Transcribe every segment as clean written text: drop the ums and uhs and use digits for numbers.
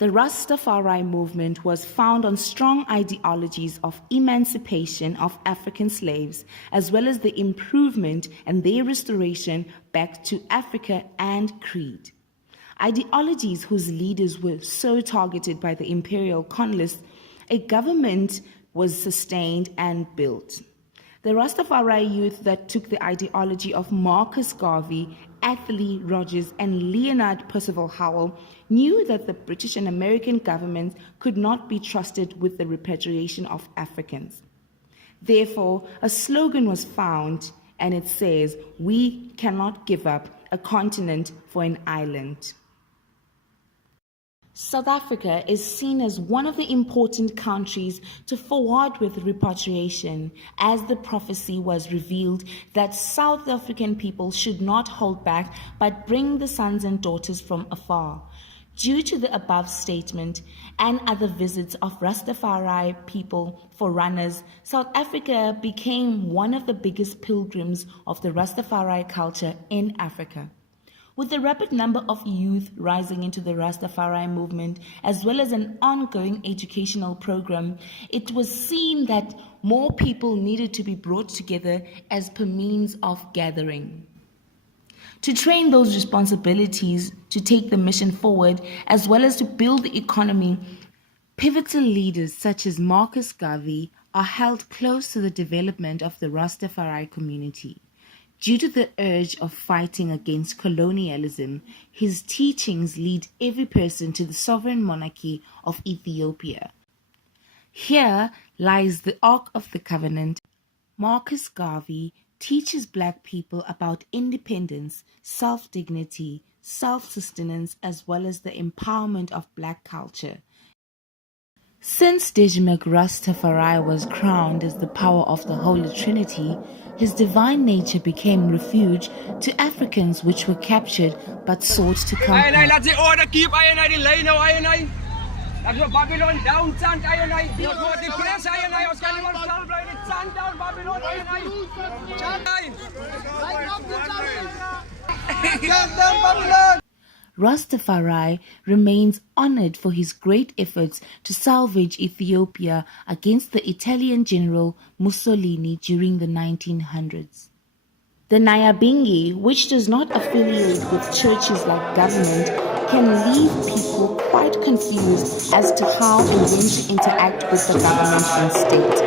The Rastafari movement was founded on strong ideologies of emancipation of African slaves, as well as the improvement and their restoration back to Africa and creed. Ideologies whose leaders were so targeted by the imperial colonists, a government was sustained and built. The Rastafari youth that took the ideology of Marcus Garvey, Athley Rogers, and Leonard Percival Howell knew that the British and American governments could not be trusted with the repatriation of Africans. Therefore, a slogan was found, and it says, "We cannot give up a continent for an island." South Africa is seen as one of the important countries to forward with repatriation, as the prophecy was revealed that South African people should not hold back but bring the sons and daughters from afar. Due to the above statement and other visits of Rastafari people forerunners, South Africa became one of the biggest pilgrims of the Rastafari culture in Africa. With the rapid number of youth rising into the Rastafari movement, as well as an ongoing educational program, it was seen that more people needed to be brought together as per means of gathering. To train those responsibilities to take the mission forward, as well as to build the economy, pivotal leaders such as Marcus Garvey are held close to the development of the Rastafari community. Due to the urge of fighting against colonialism, his teachings lead every person to the sovereign monarchy of Ethiopia. Here lies the Ark of the Covenant. Marcus Garvey teaches Black people about independence, self-dignity, self-sustenance, as well as the empowerment of Black culture. Since Dejimak Rastafari was crowned as the power of the Holy Trinity, his divine nature became refuge to Africans which were captured but sought to come home. Let the order keep the line now, That's what Babylon down, stand, Not what the press, was going to celebrate it, stand down, Babylon, Babylon. Rastafari remains honored for his great efforts to salvage Ethiopia against the Italian general Mussolini during the 1900s. The Nyabingi, which does not affiliate with churches like government, can leave people quite confused as to how and when to interact with the government and state.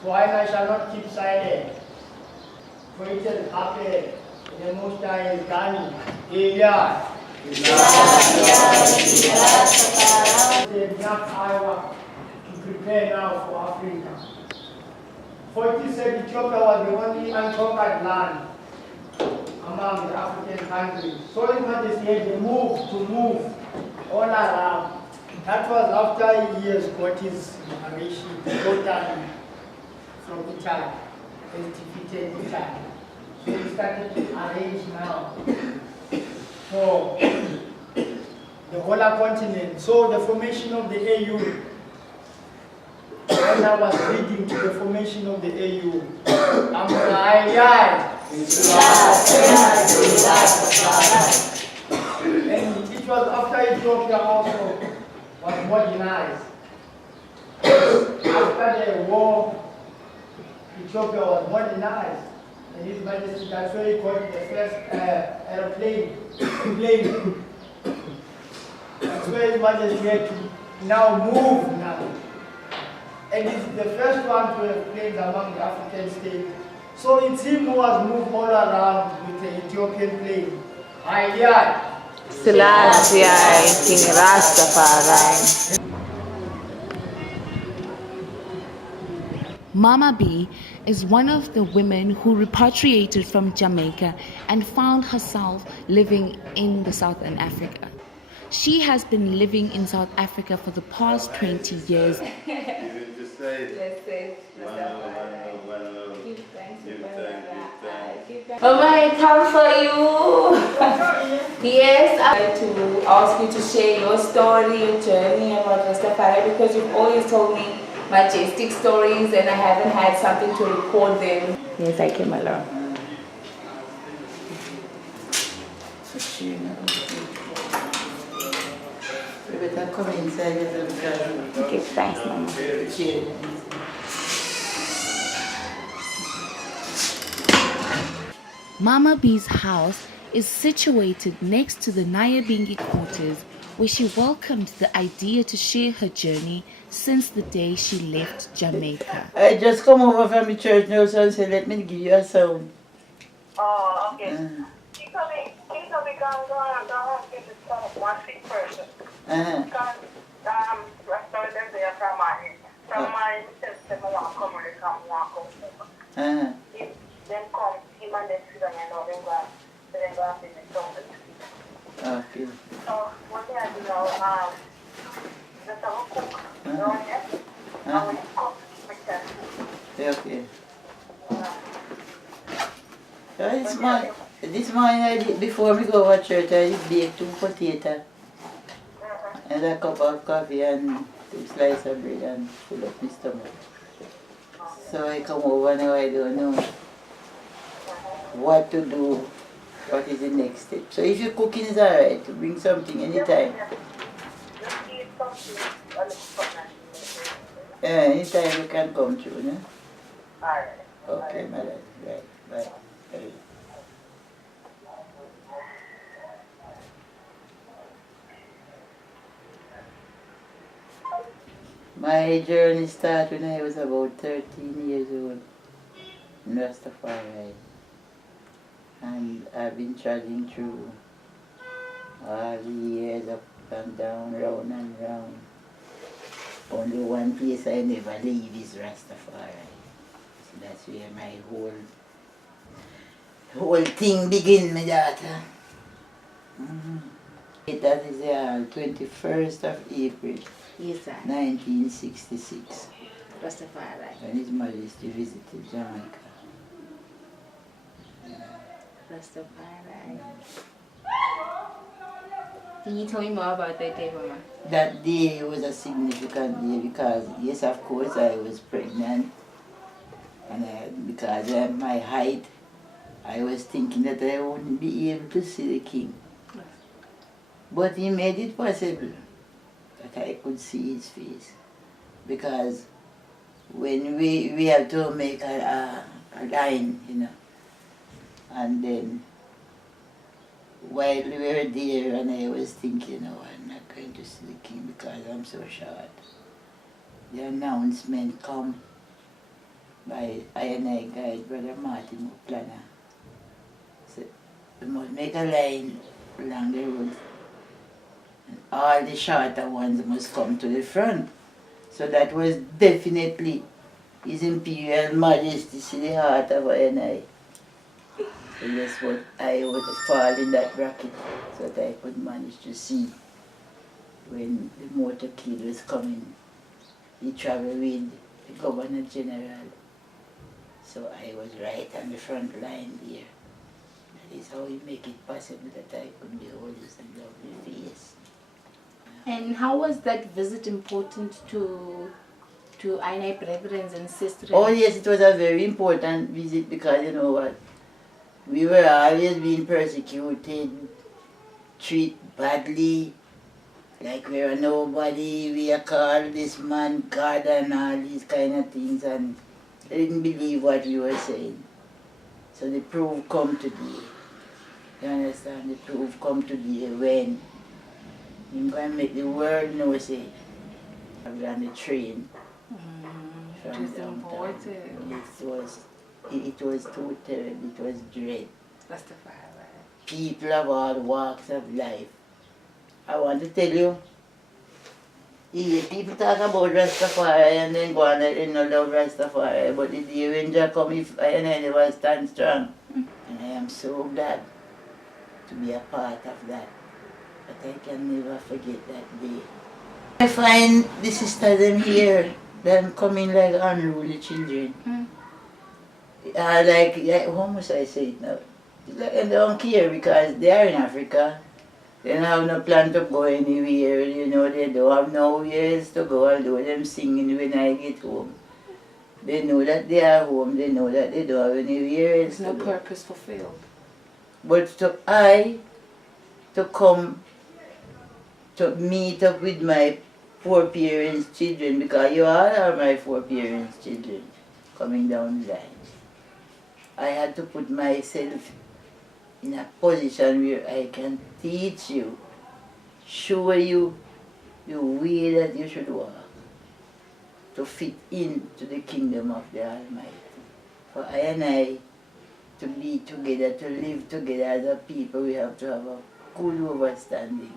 For I shall not keep silent, for it shall happen in the Most High is done. Enough hour to prepare now for Africa. For it is said Ethiopia was the only unconquered land among the African countries. So His Majesty had to move all around. That was after he has got his liberation totally from Italy, has defeated Italy. So he started to arrange now for the whole continent. So the formation of the AU, when I was leading to the formation of the AU, and it was after Ethiopia also was modernized. After the war, Ethiopia was modernized, and His Majesty, that's where he got the first aeroplane. That's where His Majesty had to now move now. And he's the first one to have planes among the African states. So it's him who has moved all around with the Ethiopian plane. Selassie, King Rastafari. Mama B is one of the women who repatriated from Jamaica and found herself living in the Southern Africa. She has been living in South Africa for the past 20 years. Mama, I come for you. Yes, I would like to ask you to share your story, your journey about Rastafari, because you've always told me majestic stories and I haven't had something to record them. Yes, I came along. We better come inside because Okay, thanks, Mama. cheers. Mama B's house is situated next to the Nyabingi quarters, where she welcomed the idea to share her journey since the day she left Jamaica. I just come over from the church now, so I said, let me give you a sound. Oh, okay. Keep coming, go get the song, one sick person. Because, restaurant them there from my system, I want to come and come walk out. If them come, him and them sit down and now them go and finish something. Okay. So, what they are doing now, just have a cook around here. And when you cook, make that. Okay. This morning I did, before we go to church, I did bake 2 potatoes and a cup of coffee and 2 slices of bread and full up my stomach. So I come over now, I don't know what to do, what is the next step. So if you're cooking is alright, to bring something anytime. Just eat something, a little something. Yeah, anytime you can come through, no? Alright. Okay, my lad. Right, bye. Bye. My journey started when I was about 13 years old in Rastafari. And I've been traveling through all the years, up and down, round and round. Only one place I never leave is Rastafari. So that's where my whole thing begin, my daughter. That is the 21st of April, Yes, sir. 1966, Rastafari. when His Majesty visited Jamaica. Rastafari. Can you tell me more about that day, Mama? That day was a significant day because, yes, of course, I was pregnant. And because of my height, I was thinking that I wouldn't be able to see the king. But he made it possible that I could see his face. Because when we have to make a line, you know, and then while we were there and I was thinking, no, I'm not going to see the king because I'm so short. The announcement come by I guide Brother Martin Planner. So we must make a line along the road. And all the shorter ones must come to the front. So that was definitely His Imperial Majesty, the heart of I. So that's what I would fall in that bracket so that I could manage to see when the motorcade was coming. He traveled with the Governor General. So I was right on the front line there. That is how he make it possible that I could behold his lovely face. And how was that visit important to Ainai brethren and sisters? Oh yes, it was a very important visit because you know what? We were always being persecuted, treated badly, like we were nobody, we are called this man God and all these kind of things, and they didn't believe what we were saying. So the proof come today. You understand? The proof come today when I'm going to make the world know, say, I've done the train from It was important. It was too terrible, it was dread. Rastafari. People of all walks of life. I want to tell you, Yeah, people talk about Rastafari and then go on and not love Rastafari, but the day when Jah come, if I and I never stand strong. And I am so glad to be a part of that. But I can never forget that day. I find the sisters them here, them coming like unruly children. Like, how must I say it now? Like, and they don't care because they are in Africa. They don't have no plan to go anywhere, you know, they don't have nowhere else to go, although them singing when I get home. They know that they are home, they know that they don't have anywhere else. There's no purpose fulfilled. But to come to meet up with my four parents' children, because you all are my four parents' children coming down the line. I had to put myself in a position where I can teach you, show you the way that you should walk to fit into the kingdom of the Almighty. For I and I to be together, to live together as a people, we have to have a good understanding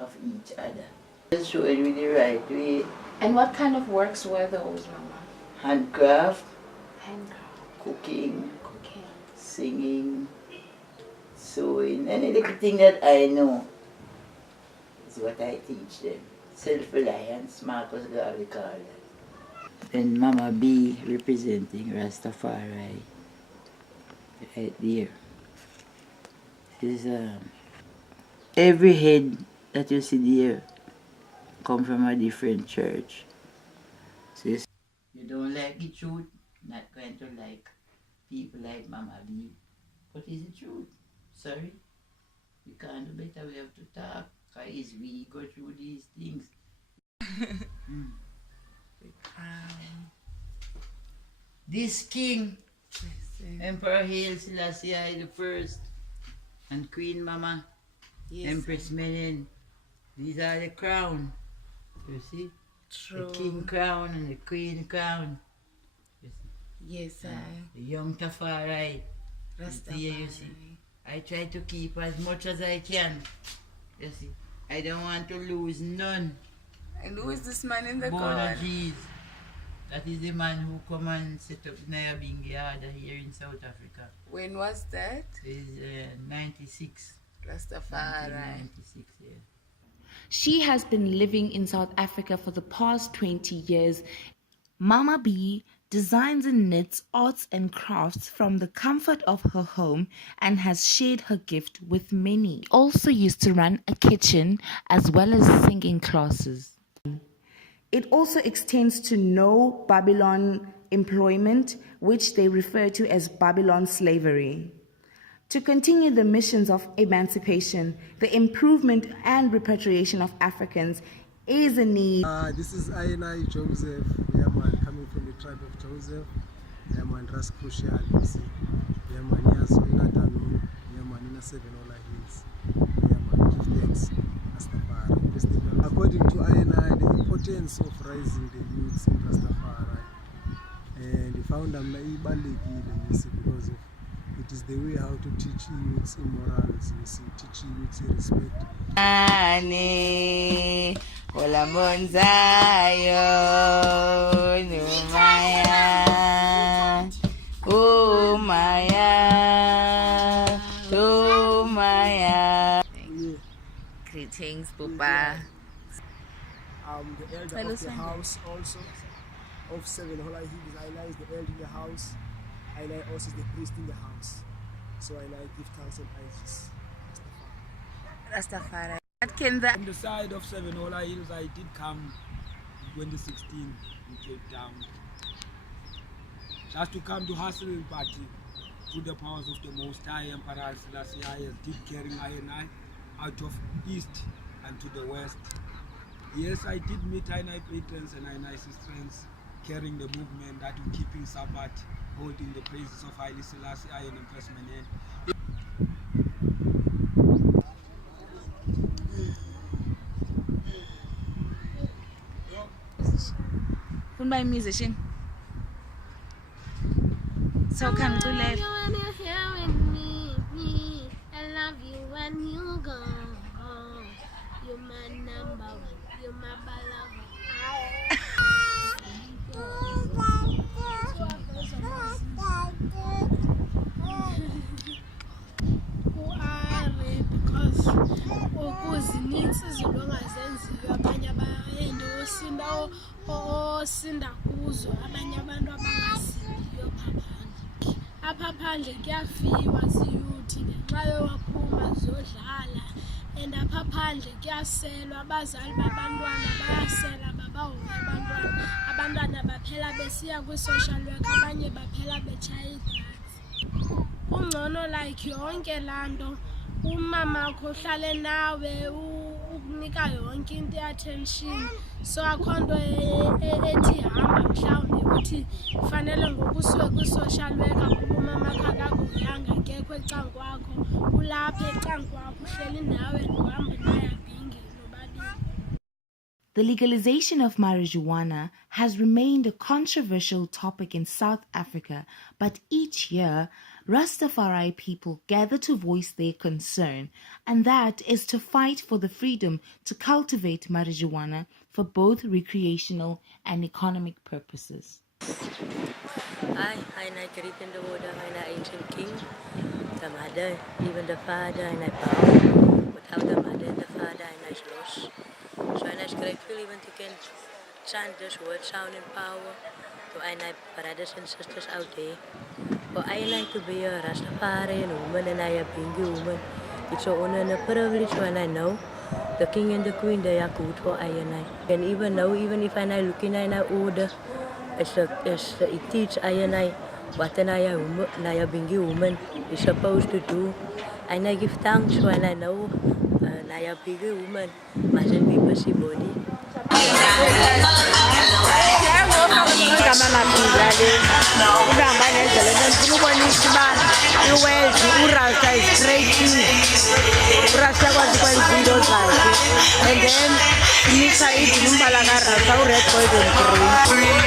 of each other. Just showing you the right way. And what kind of works were those, Mama? Handcraft, Handcraft, cooking, cooking, singing, sewing, any little thing that I know is what I teach them. Self-reliance, Marcus Garvey called it. Then Mama B representing Rastafari right there. Is every head that you see there come from a different church. So you don't like the truth, not going to like people like Mama B. But it's the truth. Sorry. We can't do better, we have to talk. Because we go through these things. This king, Emperor Haile Selassie I the First, and Queen Mama, Empress Menen, these are the crown. You see? True. The king crown and the queen crown. You see? Yes, sir. The young Tafari. Rastafari. You see? I try to keep as much as I can. You see? I don't want to lose none. And who is this man in the Bono corner? G's. That is the man who come and set up Nyabingi Ada here in South Africa. When was that? It's 96. Rastafari. 96, yeah. She has been living in South Africa for the past 20 years. Mama B designs and knits arts and crafts from the comfort of her home and has shared her gift with many. Also used to run a kitchen as well as singing classes. It also extends to no Babylon employment, which they refer to as Babylon slavery. To continue the missions of emancipation, the improvement and repatriation of Africans is a need. This is I Joseph, yeah man, coming from the tribe of Joseph, yeah man, Ras Crucial, you see, yeah man, Yaso in Adano, yeah man, in a 7 Ola Hills, yeah man, give thanks, Rastafari Festival. According to I, the importance of raising the youths in Rastafari, and the founder Ibalekile, you see, because of it is the way how to teach youths immorals, you see, teach youths respect. Ane, wala monzayo, umaya. Greetings, Papa. The elder of the house also, of 7 Hola Hills, I is the elder in the house. I also is the priest in the house. So I give thanks and praises. Rastafari. From the side of 7 Hola Hills, I did come in 2016 in Cape Town. Just to come to hustle party through the powers of the Most High Emperor Selassie I did carry I out of east and to the west. Yes, I did meet I patrons and I sisters carrying the movement that will keeping Sabbath, holding the praises of Haile Selassie I and Empress Menen. Who's my musician? So can we let? When you're here with me, I love you when you go. You're my number one, you're my bala izinto osinda kuzo abanye abantu abangasindiyo apha phandle kuyafiwa ziyuthi ngenxa yowaphuma zodlala and apha phandle kuyaselwa abazali babantwana bayasela babahoye abantwana baphela besiya kwi-social work abanye baphela betshaya ii-drugs. Kungcono like yonke laa nto umama wakho uhlale nawe ukunika yonke into i-attention, so akho nto ethi hamba mhlawumbi uthi fanele ngokusiwe kwi-social worker kuba umama akho akakuhoyanga akekho ecankwakho, ulapha ecankwakho uhleli nawe nohamba naye abhinge nobabini. The legalization of marijuana has remained a controversial topic in South Africa, but each year, Rastafari people gather to voice their concern, and that is to fight for the freedom to cultivate marijuana for both recreational and economic purposes. I greet in the order, I ancient king, the mother, even the father, and I bow. Without the mother and the father, and I lost. So I'm grateful even to can chant this word, sound and power to my brothers and sisters out there. For I like to be a Rastafari woman and I a Bingi woman. It's an honor and a privilege when I know the king and the queen, they are good for I and I. And even now, even if I'm looking at an order, it teach I and I what an I a Bingi woman is supposed to do. And I give thanks when I know I a big woman mustn't be busybody. And then Nisa is Numbalagara, red, white, and green.